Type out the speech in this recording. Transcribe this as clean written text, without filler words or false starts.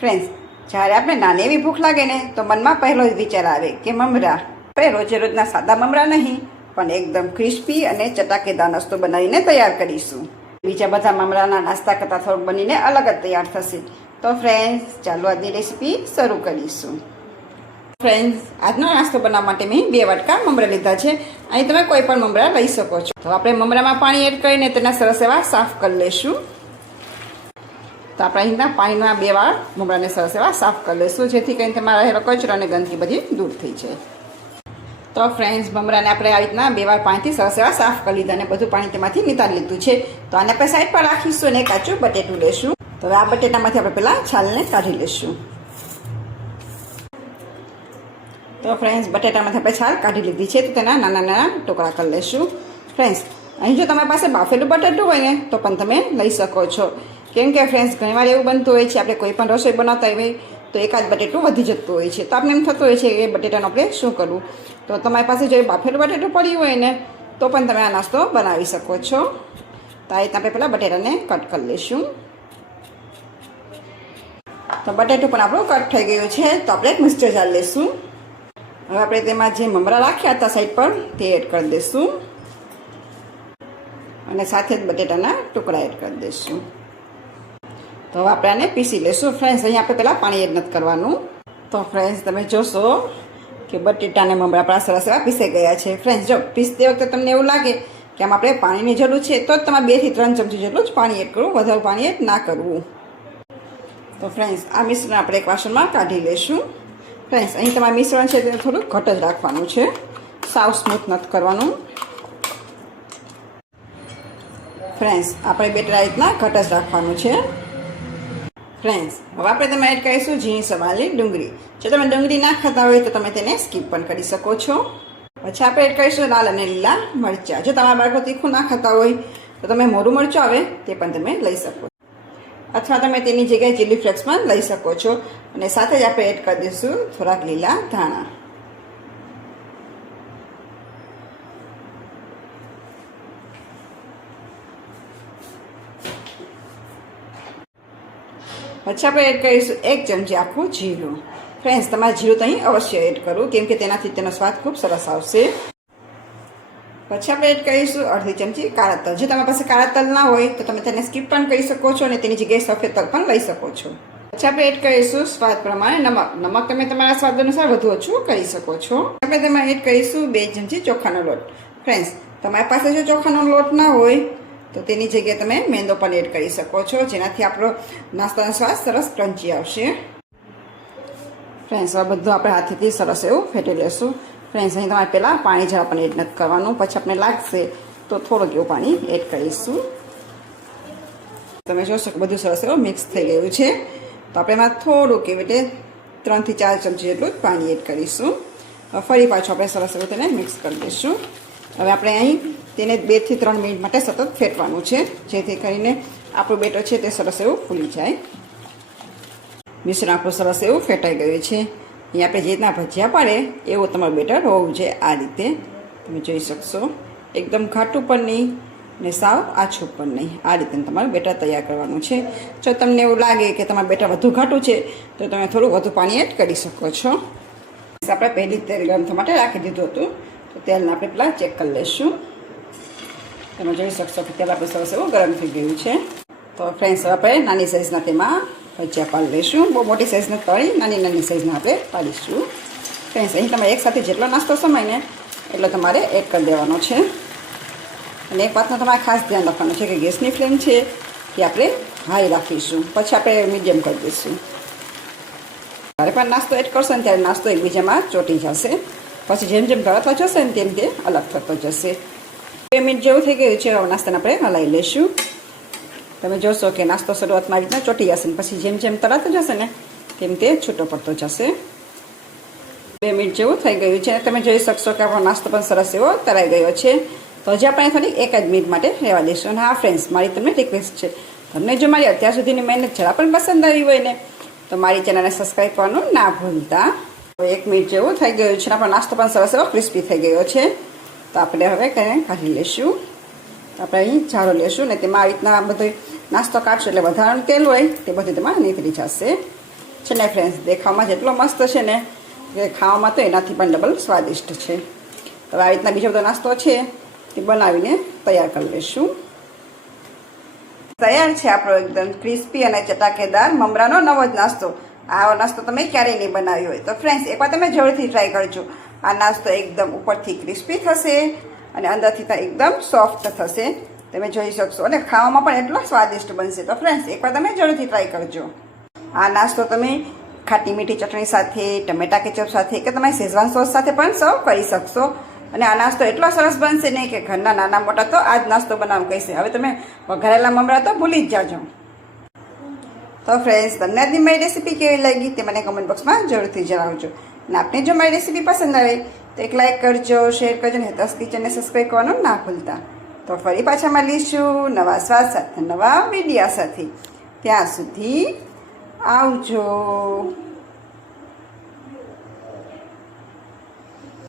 Friends, જ્યારે આપણે નાની એવી ભૂખ લાગે ને તો મનમાં પહેલો જ વિચાર આવે કે મમરા. આપણે રોજે રોજના સાદા મમરા નહીં, પણ એકદમ ક્રિસ્પી અને ચટાકેદાર નાસ્તો બનાવીને તૈયાર કરીશું. બીજા બધા મમરાના નાસ્તા કરતાં થોડુંક બનીને અલગ જ તૈયાર થશે. તો ફ્રેન્ડ્સ, ચાલો આજની રેસીપી શરૂ કરીશું. ફ્રેન્ડ્સ, આજનો નાસ્તો બનાવવા માટે મેં 2 વાટકા મમરા લીધા છે. અહીં તમે કોઈ પણ મમરા લઈ શકો છો. તો આપણે મમરામાં પાણી એડ કરીને તેના સરસ એવા સાફ કરી લઈશું. તો આપણે અહીંના પાણીના 2 વાર મમરાને સરસ એવા સાફ કરી લઈશું, જેથી કરીને તેમાં રહેલો કચરો અને ગંદકી બધી દૂર થઈ જાય. તો ફ્રેન્ડ્સ, મમરાને આપણે આવી રીતના 2 વાર પાણીથી સરસ એવા સાફ કરી લીધા અને બધું પાણી તેમાંથી નિતારી લીધું છે. તો આને આપણે સાઈડ પર રાખીશું અને કાચું બટેટું લેશું. તો હવે આ બટેટામાંથી આપણે પહેલાં છાલને કાઢી લઈશું. તો ફ્રેન્ડ્સ, બટેટામાંથી આપણે છાલ કાઢી લીધી છે. તો તેના નાના નાના ટુકડા કરી લઈશું. ફ્રેન્ડ્સ, અહીં જો તમારી પાસે બાફેલું બટેટું હોય ને તો પણ તમે લઈ શકો છો. કેમ કે ફ્રેન્ડ્સ, ઘણીવાર એવું બનતું હોય છે, આપણે કોઈ પણ રસોઈ બનાવતા હોય તો એકાદ બટેટું વધી જતું હોય છે. તો આપણે એમ થતું હોય છે કે બટેટાનું આપણે શું કરવું. તો તમારી પાસે જો બાફેલું બટેટું પડ્યું હોય ને તો પણ તમે આ નાસ્તો બનાવી શકો છો. તો આ રીતના આપણે પહેલાં બટેટાને કટ કરી લઈશું. તો બટેટું પણ આપણું કટ થઈ ગયું છે. તો આપણે એક મિક્સર જાર લઈશું. હવે આપણે તેમાં જે મમરા રાખ્યા હતા સાઈડ પર તે એડ કરી દઈશું અને સાથે જ બટેટાના ટુકડા એડ કરી દઈશું. તો હવે આપણે આને પીસી લઈશું. ફ્રેન્ડ્સ, અહીંયા આપણે પહેલાં પાણી એડ નથી કરવાનું. તો ફ્રેન્ડ્સ, તમે જોશો કે બટેટા અને મમરા આપણા સરસ એવા પીસાઈ ગયા છે. ફ્રેન્ડ્સ, જો પીસતી વખતે તમને એવું લાગે કે આમ આપણે પાણીની જરૂર છે તો જ તમારે 2 થી 3 ચમચી જેટલું જ પાણી એડ કરવું, વધારે પાણી એડ ના કરવું. તો ફ્રેન્ડ્સ, આ મિશ્રણ આપણે એક વાસણમાં કાઢી લઈશું. ફ્રેન્ડ્સ, અહીં તમારું મિશ્રણ છે તે થોડું ઘટ જ રાખવાનું છે, સાવ સ્મૂથ નથી કરવાનું. ફ્રેન્ડ્સ, આપણે બેટર આ રીતના ઘટ જ રાખવાનું છે. ફ્રેન્ડ્સ, હવે આપણે તેમાં એડ કરીશું ઝીણી સમારેલી ડુંગળી. જો તમે ડુંગળી ના ખાતા હોય તો તમે તેને સ્કીપ પણ કરી શકો છો. પછી આપણે એડ કરીશું લાલ અને લીલા મરચાં. જો તમારા બાળકો તીખું ના ખાતા હોય તો તમે મોરું મરચું આવે તે પણ તમે લઈ શકો, અથવા તમે તેની જગ્યાએ ચીલી ફ્લેક્સ પણ લઈ શકો છો. અને સાથે જ આપણે એડ કરી દઈશું થોડાક લીલા ધાણા. પછી આપણે એડ કરીશું 1 ચમચી આખું જીરું. ફ્રેન્ડ્સ, તમારે જીરું તો અહીં અવશ્ય એડ કરવું, કેમ કે તેનાથી તેનો સ્વાદ ખૂબ સરસ આવશે. પછી આપણે એડ કરીશું અડધી ચમચી કાળા તલ. જો તમારી પાસે કાળા તલ ના હોય તો તમે તેને સ્કીપ પણ કરી શકો છો અને તેની જગ્યાએ સફેદ તલ પણ લઈ શકો છો. પછી આપણે એડ કરીશું સ્વાદ પ્રમાણે નમક. નમક તમે તમારા સ્વાદ અનુસાર વધુ ઓછું કરી શકો છો. આપણે તેમાં એડ કરીશું 2 ચમચી ચોખાનો લોટ. ફ્રેન્ડ્સ, તમારી પાસે જો ચોખાનો લોટ ના હોય તો તેની જગ્યાએ તમે મેંદો પણ એડ કરી શકો છો, જેનાથી આપણો નાસ્તાનો સ્વાદ સરસ ક્રન્ચી આવશે. ફ્રેન્ડ્સ, આ બધું આપણે હાથેથી સરસ એવું ફેટી લેશું. ફ્રેન્ડ્સ, અહીં તમારે પહેલાં પાણી જરા પણ એડ નથી કરવાનું, પછી આપણે લાગશે તો થોડુંક એવું પાણી એડ કરીશું. તમે જોશો કે બધું સરસ એવું મિક્સ થઈ ગયું છે. તો આપણે એમાં થોડુંક એવી રીતે 3 થી 4 ચમચી જેટલું જ પાણી એડ કરીશું. ફરી પાછું આપણે સરસ એવું તેને મિક્સ કરી દઈશું. હવે આપણે અહીં તેને 2 થી 3 મિનિટ માટે સતત ફેટવાનું છે, જેથી કરીને આપણું બેટર છે તે સરસ એવું ફૂલી જાય. મિશ્રણ આપણું સરસ એવું ફેટાઈ ગયું છે. અહીં આપણે જે રીતના ભજીયા પાડે એવું તમારું બેટર હોવું જોઈએ. આ રીતે તમે જોઈ શકશો, એકદમ ઘાટું પણ નહીં ને સાવ આછું પણ નહીં. આ રીતે તમારું બેટર તૈયાર કરવાનું છે. જો તમને એવું લાગે કે તમારું બેટર વધુ ઘાટું છે તો તમે થોડું વધુ પાણી એડ કરી શકો છો. આપણે પહેલી તેલ ગરમ થવા માટે રાખી દીધું હતું, તો તેલને આપણે પહેલાં ચેક કરી લઈશું. તમે જોઈ શકશો કે તેલ આપણે સરસ એવું ગરમ થઈ ગયું છે. તો ફ્રેન્ડ્સ, આપણે નાની સાઇઝના તેમાં ભજીયા પાડી લઈશું. બહુ મોટી સાઇઝના તળી નાની નાની સાઇઝના આપણે પાડીશું. ફ્રેન્ડ્સ, અહીં તમારે એક સાથે જેટલો નાસ્તો સમાય ને એટલો તમારે એડ કરી દેવાનો છે. અને એક વાતનું તમારે ખાસ ધ્યાન રાખવાનું છે કે ગેસની ફ્લેમ છે એ આપણે હાઈ રાખીશું, પછી આપણે મીડિયમ કરી દઈશું. જ્યારે પણ નાસ્તો એડ કરશો ને ત્યારે નાસ્તો એકબીજામાં ચોંટી જશે. પછી જેમ જેમ ગળતો જશે ને તેમ તે અલગ થતો જશે. 2 મિનિટ જેવું થઈ ગયું છે. હવે નાસ્તાને આપણે હલાવી લઈશું. તમે જોશો કે નાસ્તો શરૂઆતમાં આવી રીતના ચોંટી જશે ને પછી જેમ જેમ તળાતો જશે ને તેમ તે છૂટો પડતો જશે. 2 મિનિટ જેવું થઈ ગયું છે. તમે જોઈ શકશો કે આપણો નાસ્તો પણ સરસ એવો તળાઈ ગયો છે. તો હજી આપણે થોડી 1 જ મિનિટ માટે રહેવા દઈશું. અને હા ફ્રેન્ડ્સ, મારી તમને રિક્વેસ્ટ છે, તમને જો મારી અત્યાર સુધીની મહેનત જરા પણ પસંદ આવી હોય ને તો મારી ચેનલને સબસ્ક્રાઈબ કરવાનું ના ભૂલતા. 1 મિનિટ જેવું થઈ ગયું છે. આપણો નાસ્તો પણ સરસ એવો ક્રિસ્પી થઈ ગયો છે. તો આપણે હવે તેને કાઢી લઈશું. આપણે અહીં જારો લેશું ને તેમાં આવી રીતના બધો નાસ્તો કાઢશું એટલે વધારાનું તેલ હોય તે બધું તેમાં નીકળી જશે. છે ને ફ્રેન્ડ્સ, દેખાવમાં જેટલો મસ્ત છે ને કે ખાવામાં તો એનાથી પણ ડબલ સ્વાદિષ્ટ છે. તો આવી રીતના બીજો બધો નાસ્તો છે તે બનાવીને તૈયાર કરી લઈશું. તૈયાર છે આપણો એકદમ ક્રિસ્પી અને ચટાકેદાર મમરાનો નવો જ નાસ્તો. આવો નાસ્તો તમે ક્યારેય નહીં બનાવ્યો હોય તો ફ્રેન્ડ્સ એકવાર તમે જરૂરથી ટ્રાય કરજો. આ નાસ્તો એકદમ ઉપરથી ક્રિસ્પી થશે અને અંદરથી તો એકદમ સોફ્ટ થશે, તમે જોઈ શકશો, અને ખાવામાં પણ એટલો સ્વાદિષ્ટ બનશે. તો ફ્રેન્ડ્સ એકવાર તમે જરૂરથી ટ્રાય કરજો. આ નાસ્તો તમે ખાટી મીઠી ચટણી સાથે, ટમેટા કેચઅપ સાથે કે તમે શેઝવાન સોસ સાથે પણ સર્વ કરી શકશો. અને આ નાસ્તો એટલો સરસ બનશે ને કે ઘરના નાના મોટા તો આ જ નાસ્તો બનાવવું કહેશે. હવે તમે વઘારેલા મમરા તો ભૂલી જ જાજો. તો ફ્રેન્ડ્સ, તમને આજની મારી રેસીપી કેવી લાગી તે મને કમેન્ટ બોક્સમાં જરૂરથી જણાવજો. અને આપને જો મારી રેસીપી પસંદ આવે તો એક લાઇક કરજો, શેર કરજો અને હેતસ કિચનને સબસ્ક્રાઈબ કરવાનું ના ભૂલતા. તો ફરી પાછા મળીશું નવા સ્વાદ સાથે, નવા વિડીયા સાથે. ત્યાં સુધી આવજો.